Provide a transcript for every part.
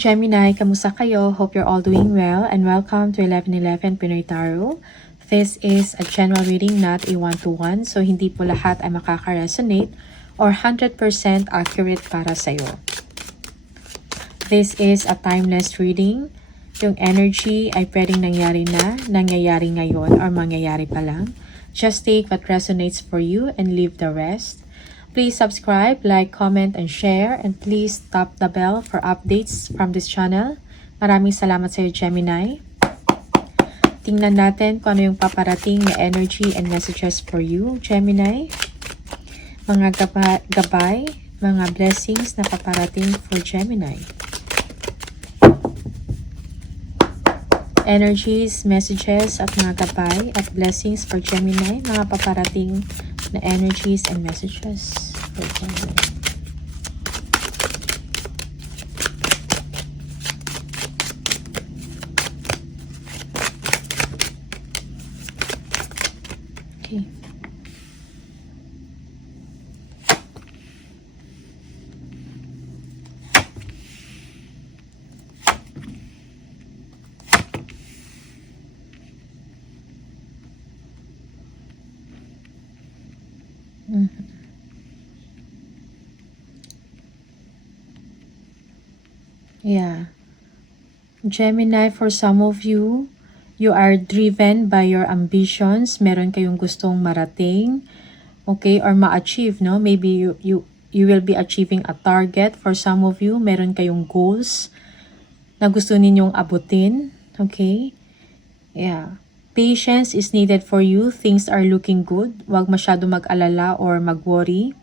Gemini, kamusta kayo? Hope you're all doing well and welcome to 1111 Pinoy Tarot. This is a general reading, not a one-to-one, so hindi po lahat ay makaka-resonate or 100% accurate para sa'yo. This is a timeless reading. Yung energy ay pwedeng nangyari na, nangyayari ngayon, or mangyayari pa lang. Just take what resonates for you and leave the rest. Please subscribe, like, comment, and share. And please tap the bell for updates from this channel. Maraming salamat sa iyo, Gemini. Tingnan natin kung ano yung paparating na energy and messages for you, Gemini. Mga gabay, mga blessings na paparating for Gemini. Energies, messages, at mga gabay at blessings for Gemini. Mga paparating na energies and messages for Gemini. Okay. Yeah. Gemini, for some of you, you are driven by your ambitions. Meron kayong gustong marating, okay, or ma-achieve, no? Maybe you will be achieving a target. For some of you, meron kayong goals na gusto ninyong abutin, okay? Yeah. Patience is needed for you. Things are looking good. Huwag masyado mag-alala or mag-worry.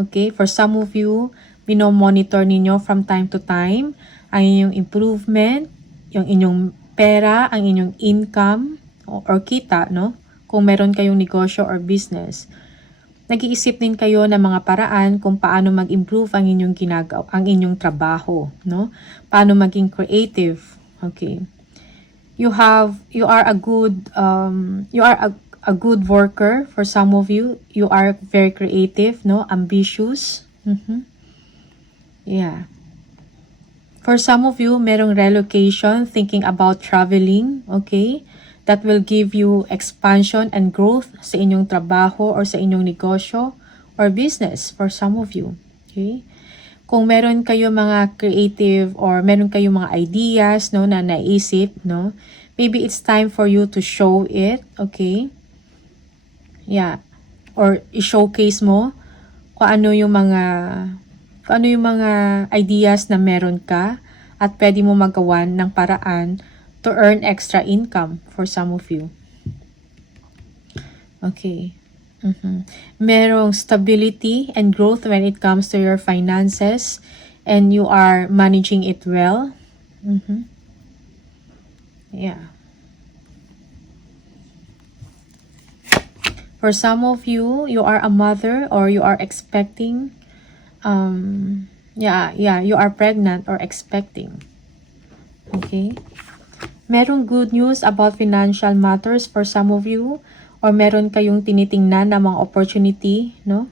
Okay? For some of you, monitor ninyo from time to time ang inyong improvement, yung inyong pera, ang inyong income or kita, no? Kung meron kayong negosyo or business. Nag-iisip din kayo ng mga paraan kung paano mag-improve ang inyong ang inyong trabaho, no? Paano maging creative. Okay? You are a good a good worker. For some of you, you are very creative, no? Ambitious. Yeah. For some of you, merong relocation, thinking about traveling, okay? That will give you expansion and growth sa inyong trabaho or sa inyong negosyo or business for some of you, okay? Kung meron kayo mga creative or meron kayo mga ideas, no, na naisip, no? Maybe it's time for you to show it, okay? Yeah. Or i-showcase mo kung ano yung mga ideas na meron ka at pwede mo magawan ng paraan to earn extra income for some of you. Okay. Merong stability and growth when it comes to your finances and you are managing it well. Yeah. For some of you, you are a mother or you are expecting you are pregnant or expecting. Okay? Merong good news about financial matters for some of you or meron kayong tinitingnan na mga opportunity, no?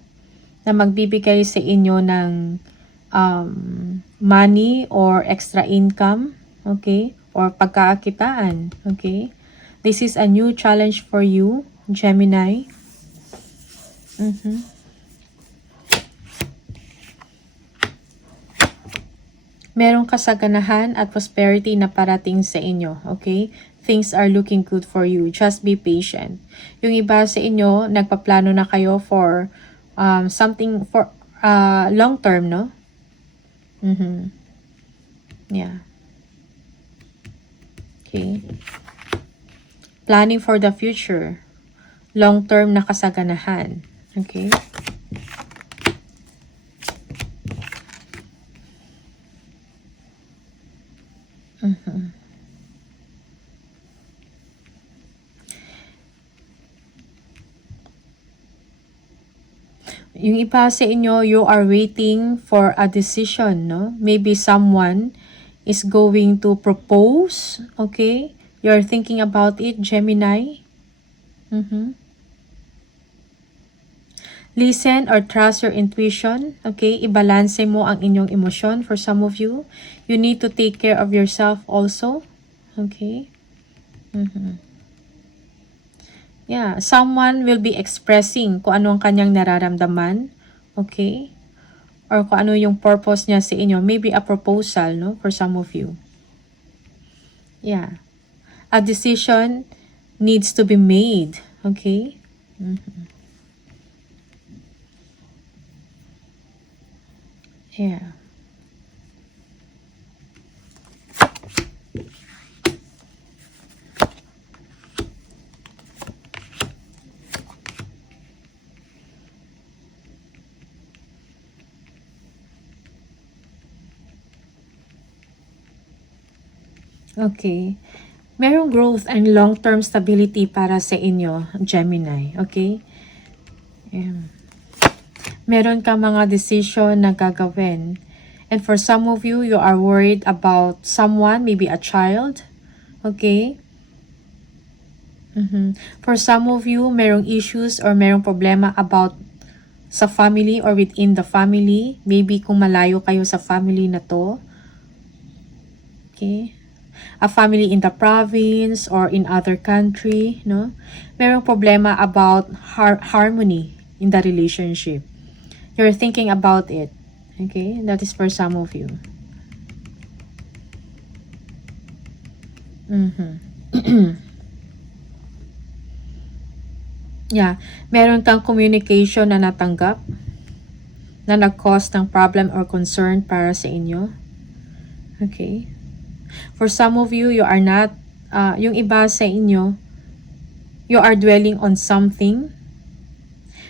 Na magbibigay sa inyo ng money or extra income, okay? Or pagkakakitaan, okay? This is a new challenge for you, Gemini. Merong kasaganahan at prosperity na parating sa inyo, okay? Things are looking good for you. Just be patient. Yung iba sa inyo, nagpaplano na kayo for something for long term, no? Yeah. Okay. Planning for the future. Long term na kasaganahan. Okay? Yung iba sa inyo, you are waiting for a decision, no? Maybe someone is going to propose, okay? You're thinking about it, Gemini. Listen or trust your intuition. Okay? Ibalanse mo ang inyong emosyon for some of you. You need to take care of yourself also. Okay? Yeah, someone will be expressing kung ano ang kanyang nararamdaman. Okay? Or kung ano yung purpose niya sa inyo. Maybe a proposal, no? For some of you. Yeah. A decision needs to be made. Okay? Yeah. Okay. Merong growth and long-term stability para sa inyo, Gemini. Okay? Yeah. Meron ka mga decision na gagawin. And for some of you, you are worried about someone, maybe a child. Okay? For some of you, merong issues or merong problema about sa family or within the family. Maybe kung malayo kayo sa family na to. Okay? A family in the province or in other country, no? Merong problema about harmony in the relationship. You're thinking about it. Okay? That is for some of you. Yeah. Meron kang communication na natanggap na nag-cause ng problem or concern para sa inyo. Okay? For some of you, you are not, yung iba sa inyo, you are dwelling on something,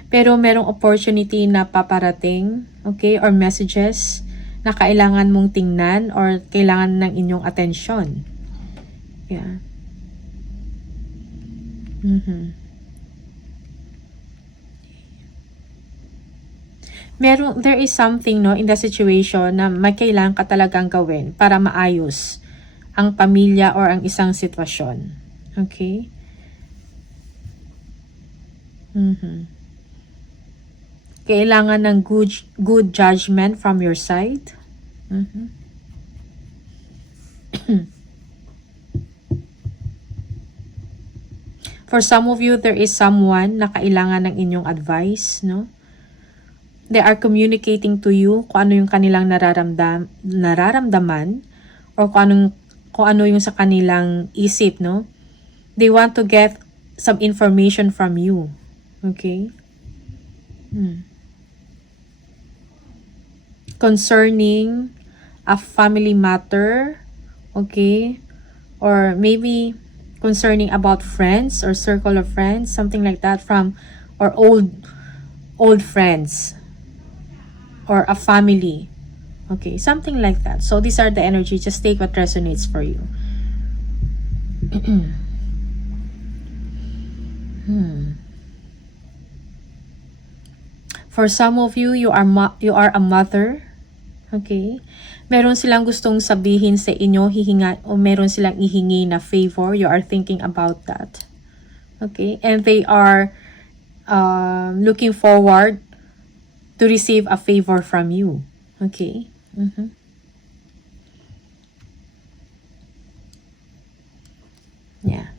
pero merong opportunity na paparating, okay, or messages na kailangan mong tingnan or kailangan ng inyong atensyon. Yeah. There is something, no, in the situation na may kailangan ka talagang gawin para maayos ang pamilya or ang isang sitwasyon. Okay? Kailangan ng good judgment from your side. For some of you, there is someone na kailangan ng inyong advice, no? They are communicating to you kung ano yung kanilang nararamdaman or kung ano yung sa kanilang isip, no? They want to get some information from you. Okay? Concerning a family matter, okay? Or maybe concerning about friends or circle of friends, something like that, from or old friends or a family. Okay, something like that. So these are the energy. Just take what resonates for you. For some of you, you are a mother. Okay? Meron silang gustong sabihin sa inyo, o meron silang ihingi na favor. You are thinking about that. Okay? And they are looking forward to receive a favor from you. Okay? Yeah.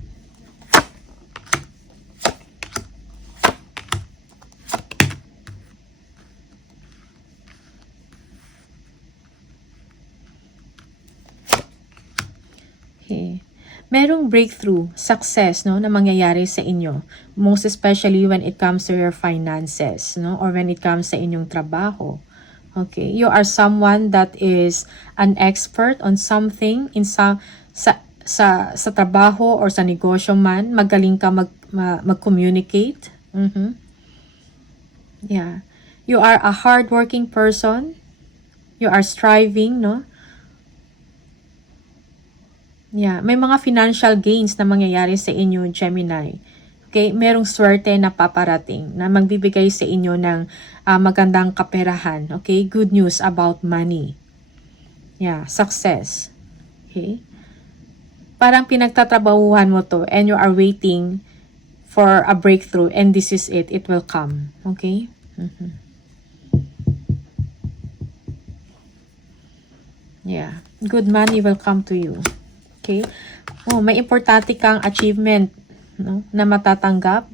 Okay. Merong breakthrough, success, no, na mangyayari sa inyo. Most especially when it comes to your finances, no, or when it comes sa inyong trabaho. Okay, you are someone that is an expert on something in sa trabaho or sa negosyo man, magaling ka mag-communicate. Yeah. You are a hardworking person. You are striving, no? Yeah, may mga financial gains na mangyayari sa inyo, Gemini. Okay, merong swerte na paparating na magbibigay sa inyo ng magandang kaperahan. Okay, good news about money. Yeah, success. Okay? Parang pinagtatrabahuhan mo to and you are waiting for a breakthrough and this is it. It will come. Okay? Yeah. Good money will come to you. Okay? Oh, may importante kang achievement, no, na matatanggap.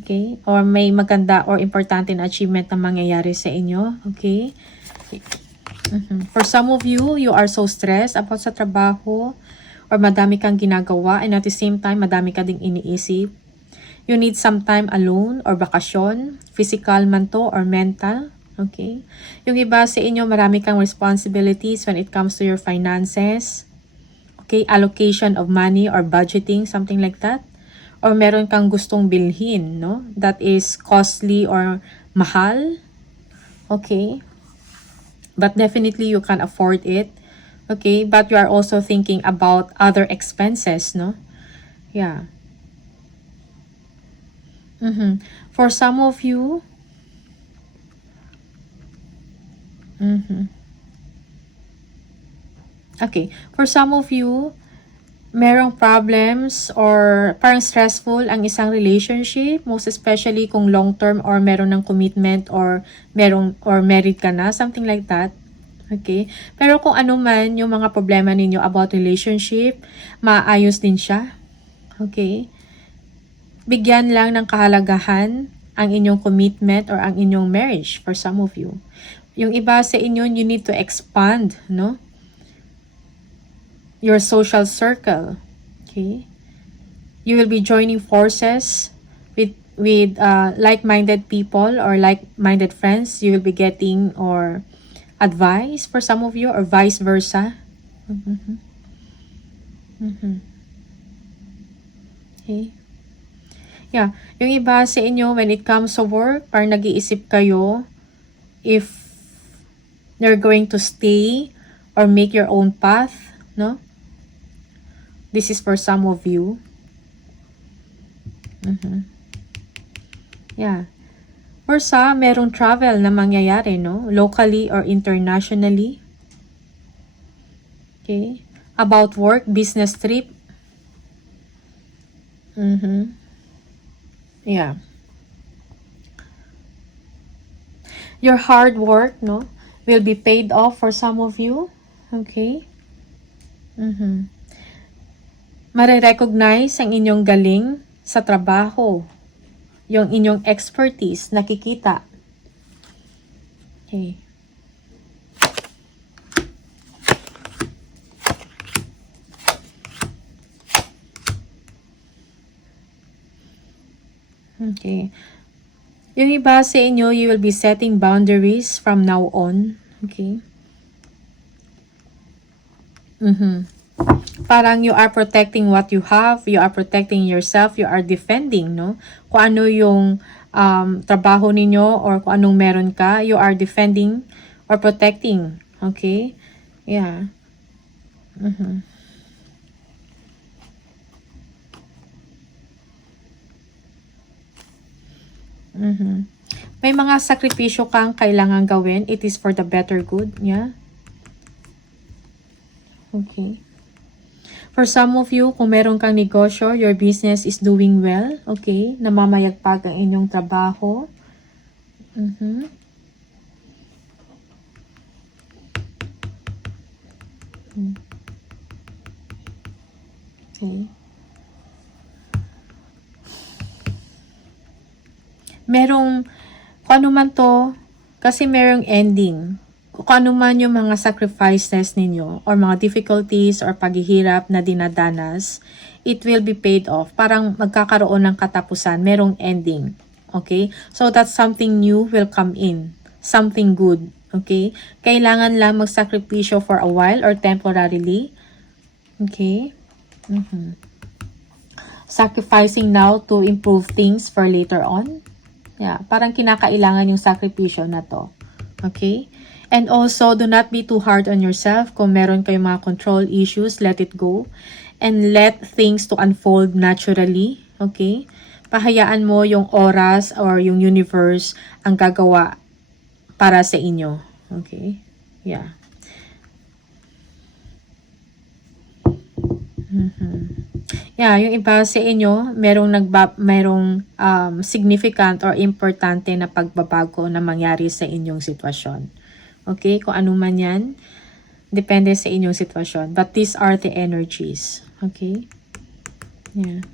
Okay? Or may maganda or importante na achievement na mangyayari sa inyo. Okay? For some of you, you are so stressed about sa trabaho or madami kang ginagawa and at the same time, madami ka ding iniisip. You need some time alone or bakasyon, physical man to or mental. Okay? Yung iba sa inyo, marami kang responsibilities when it comes to your finances. Okay? Allocation of money or budgeting, something like that. Or meron kang gustong bilhin, no? That is costly or mahal. Okay? But definitely you can afford it. Okay? But you are also thinking about other expenses, no? Yeah. For some of you, okay, for some of you, merong problems or parang stressful ang isang relationship, most especially kung long-term or meron ng commitment or merong or married ka na, something like that. Okay? Pero kung ano man yung mga problema ninyo about relationship, maayos din siya. Okay? Bigyan lang ng kahalagahan ang inyong commitment or ang inyong marriage for some of you. Yung iba sa inyo, you need to expand, no? Your social circle. Okay? You will be joining forces with like-minded people or like-minded friends. You will be getting or advice for some of you or vice versa. Okay? Yeah. Yung iba sa inyo, when it comes to work, parang nag-iisip kayo if you're going to stay or make your own path, no? This is for some of you. Yeah. Or sa merong travel na mangyayari, no? Locally or internationally. Okay. About work, business trip. Yeah. Your hard work, no, will be paid off for some of you. Okay? Mare-recognize ang inyong galing sa trabaho. Yung inyong expertise, nakikita. Okay. Okay. Yung iba sa inyo, you will be setting boundaries from now on. Okay. Parang you are protecting what you have, you are protecting yourself, you are defending, no? Kung ano yung trabaho ninyo or kung anong meron ka, you are defending or protecting. Okay? Yeah. May mga sakripisyo kang kailangan gawin. It is for the better good. Yeah. Okay. For some of you, kung meron kang negosyo, your business is doing well. Okay. Namamayagpag ang inyong trabaho. Okay. Merong, kung ano man to, kasi merong ending. Kung ano man yung mga sacrifices ninyo or mga difficulties or paghihirap na dinadanas, it will be paid off. Parang magkakaroon ng katapusan. Merong ending. Okay? So, that's something new will come in. Something good. Okay? Kailangan lang magsakripisyo for a while or temporarily. Okay? Sacrificing now to improve things for later on. Yeah, parang kinakailangan yung sakripisyo na to. Okay? And also, do not be too hard on yourself. Kung meron kayong mga control issues, let it go. And let things to unfold naturally. Okay? Pahayaan mo yung oras or yung universe ang gagawa para sa inyo. Okay? Yeah. Yeah, yung iba sa inyo, merong significant or importante na pagbabago na mangyari sa inyong sitwasyon. Okay? Kung ano man yan, depende sa inyong sitwasyon. But these are the energies. Okay? Yeah.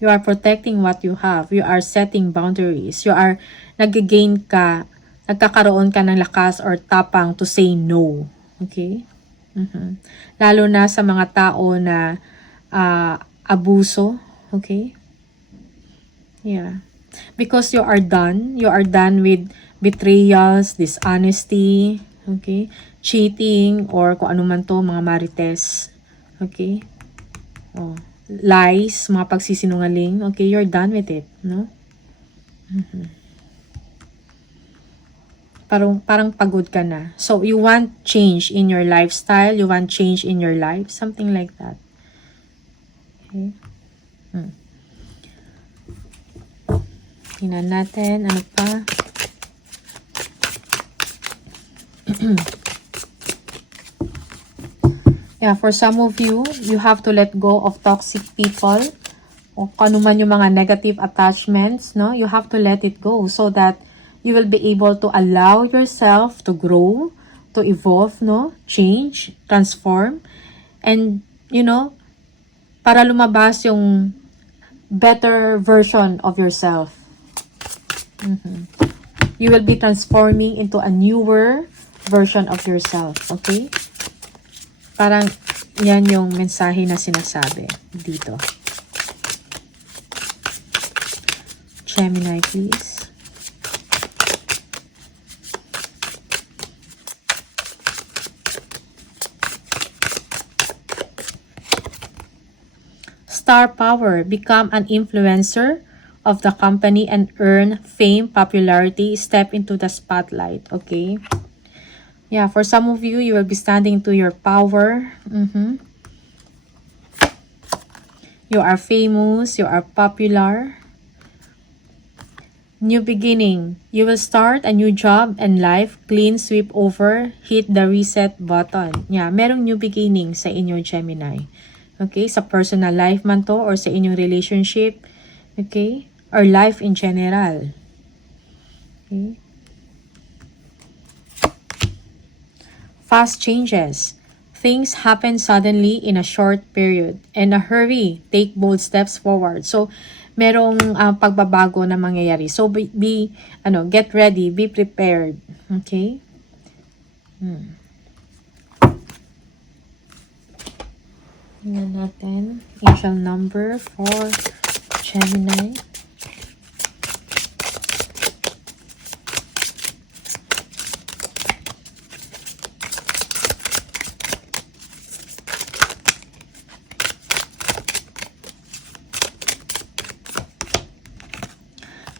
You are protecting what you have. You are setting boundaries. You are nag-gain ka, nagkakaroon ka ng lakas or tapang to say no. Okay? Lalo na sa mga tao na abuso. Okay? Yeah. Because you are done. You are done with betrayals, dishonesty, okay? Cheating, or kung ano man to, mga marites. Okay? Oh. Lies, mga pagsisinungaling. Okay, you're done with it, no? Parang pagod ka na. So, you want change in your lifestyle, you want change in your life, something like that. Okay? Tingnan natin, ano pa? Yeah, for some of you, you have to let go of toxic people o kung ano man yung mga negative attachments, no? You have to let it go so that you will be able to allow yourself to grow, to evolve, no? Change, transform, and, you know, para lumabas yung better version of yourself. You will be transforming into a newer version of yourself, okay? Parang yan yung mensahe na sinasabi dito. Gemini, please. Star power. Become an influencer of the company and earn fame, popularity. Step into the spotlight. Okay? Yeah, for some of you, you will be standing to your power. You are famous. You are popular. New beginning. You will start a new job and life. Clean sweep over. Hit the reset button. Yeah, merong new beginning sa inyong Gemini. Okay, sa personal life man to or sa inyong relationship. Okay, or life in general. Okay. Fast changes. Things happen suddenly in a short period. In a hurry, take bold steps forward. So, merong pagbabago na mangyayari. So, get ready, be prepared. Okay? Tingnan natin. Angel number for Gemini.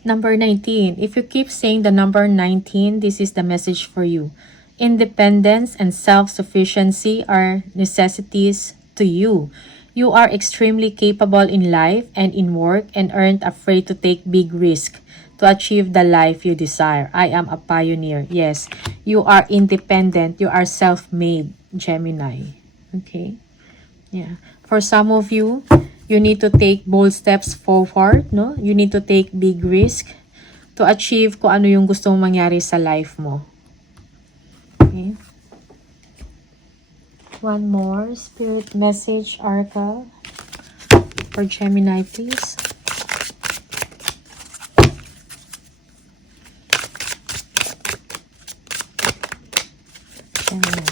Number 19. If you keep saying the number 19, this is the message for you. Independence and self-sufficiency are necessities to you. You are extremely capable in life and in work and aren't afraid to take big risks to achieve the life you desire. I am a pioneer. Yes, you are independent. You are self-made, Gemini. Okay? Yeah. For some of you, you need to take bold steps forward, no? You need to take big risk to achieve kung ano yung gusto mong mangyari sa life mo. Okay. One more spirit message, oracle for Gemini, please. Gemini.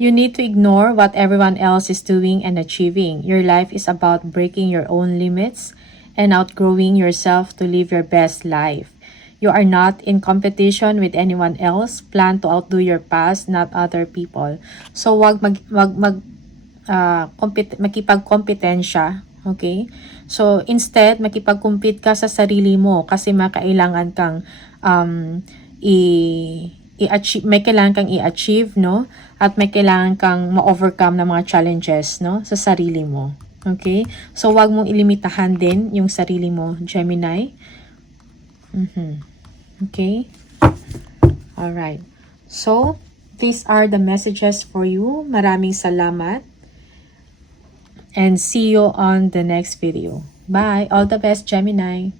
You need to ignore what everyone else is doing and achieving. Your life is about breaking your own limits and outgrowing yourself to live your best life. You are not in competition with anyone else. Plan to outdo your past, not other people. So wag makipagkompetensya, okay? So instead, makipag-compete ka sa sarili mo kasi makailangan kang may kailangan kang i-achieve, no? At may kailangan kang ma-overcome ng mga challenges, no? Sa sarili mo. Okay? So, wag mong ilimitahan din yung sarili mo, Gemini. Okay? Alright. So, these are the messages for you. Maraming salamat. And see you on the next video. Bye. All the best, Gemini.